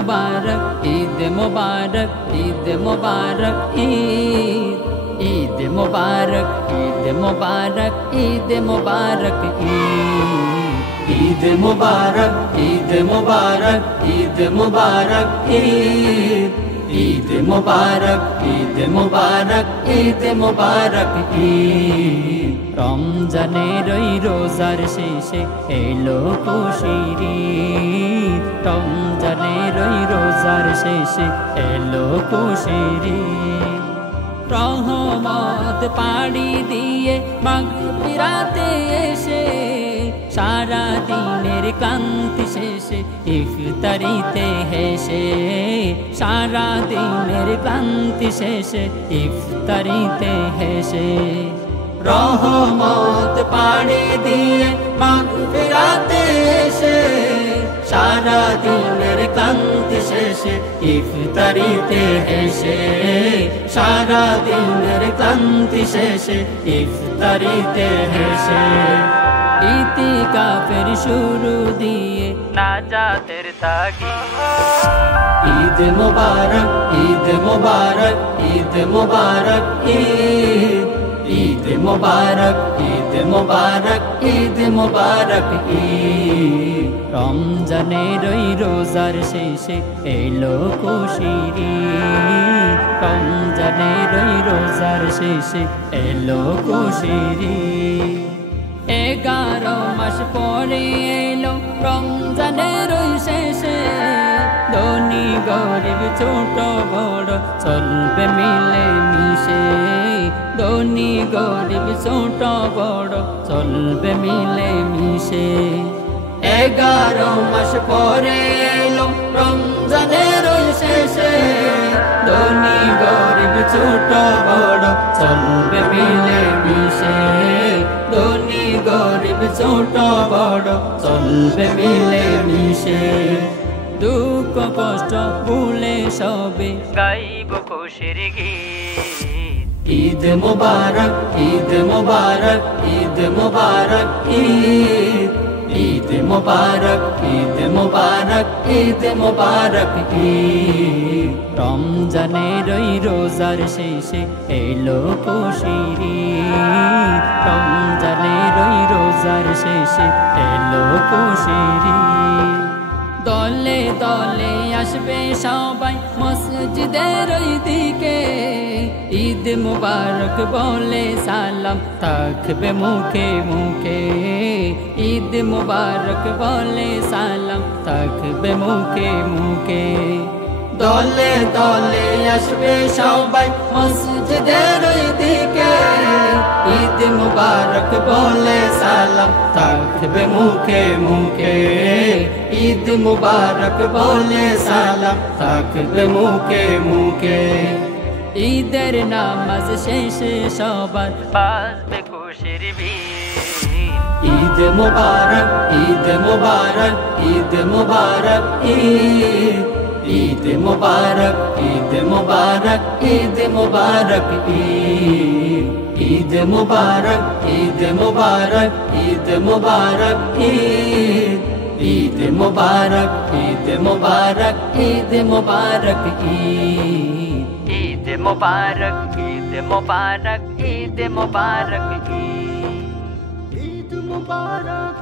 मुबारक ईद मुबारक ईद मुबारक ईद ईद मुबारक ईद मुबारक ईद मुबारक ईद ईद मुबारक ईद मुबारक ईद मुबारक ईद ईद मुबारक ईद मुबारक ईद मुबारक ईद রমজানের ওই রোজার শেষে এলো খুশির ঈদ রমজানের ওই রোজার শেষে এলো খুশির ঈদ রহমত পাড়ি দিয়ে মাগফিরাতে এসে সারা দিনের ক্লান্তি শেষে ইফতারিতে হেসে সারা দিনের ক্লান্তি শেষে ইফতারিতে হেসে রহমত পাড়ি দিয়ে মাগফিরাতে এসে সারা দিনের ক্লান্তি শেষে ইফতারিতে হেসে সারা দিনের ক্লান্তি শেষে ইফতারিতে হেসে ইতিকাফের শুরু দিয়ে নাজাতের তাগিদ ঈদ মুবারক ঈদ মুবারক ঈদ মুবারক ঈদ ঈদ মুবারক ঈদ মুবারক ঈদ মুবারক ঈদ রমজানের ওই রোজার শেষে এলো খুশির ঈদ রমজানের ওই রোজার শেষে এলো খুশির ঈদ 11 মাস পরে এলো রমজানের ওই শেষে ধনী গরিব ছোট বড় চলবে মিলে মিশে ধনী গরিব ছোট বড় চলবে মিলে মিশে 11 মাস পরে এলো রমজানের ওই শেষে ধনী গরিব ছোট বড় চলবে মিলে মিশে ধনী গরিব ছোট বড় চলবে মিলে মিশে দুঃখ কষ্ট ভুলে সবে গাইব খুশির গীত ঈদ মুবারক ঈদ মুবারক ঈদ মুবারক ঈদ ঈদ মুবারক ঈদ মুবারক ঈদ মুবারক ঈদ রমজানের ওই রোজার শেষে এলো খুশির ঈদ রমজানের ওই রোজার শেষে এলো খুশির ঈদ দলে দলে আসবে সবাই মসজিদের ওই দিকে ঈদ মুবারক বলে সালাম থাকবে মুখে মুখে ঈদ মুবারক বলে সালাম থাকবে মুখে মুখে দলে দলে আসবে সবাই মসজিদের ওই দিকে ঈদ মুবারক বলে সালাম থাকবে মুখে মুখে ঈদ মুবারক বলে সালাম থাকবে মুখে মুখে ঈদের নামাজ শেষে সবার বাজবে খুশির বীণ ঈদ মুবারক ঈদ মুবারক ঈদ মুবারক ঈদ ঈদ মুবারক ঈদ মুবারক ঈদ মুবারক ঈদ ঈদ মুবারক ঈদ মুবারক ঈদ মুবারক ঈদ ঈদ মুবারক ঈদ মুবারক ঈদ মুবারক ঈদ ঈদ মুবারক ঈদ মুবারক ঈদ মুবারক ঈদ ঈদ মুবারক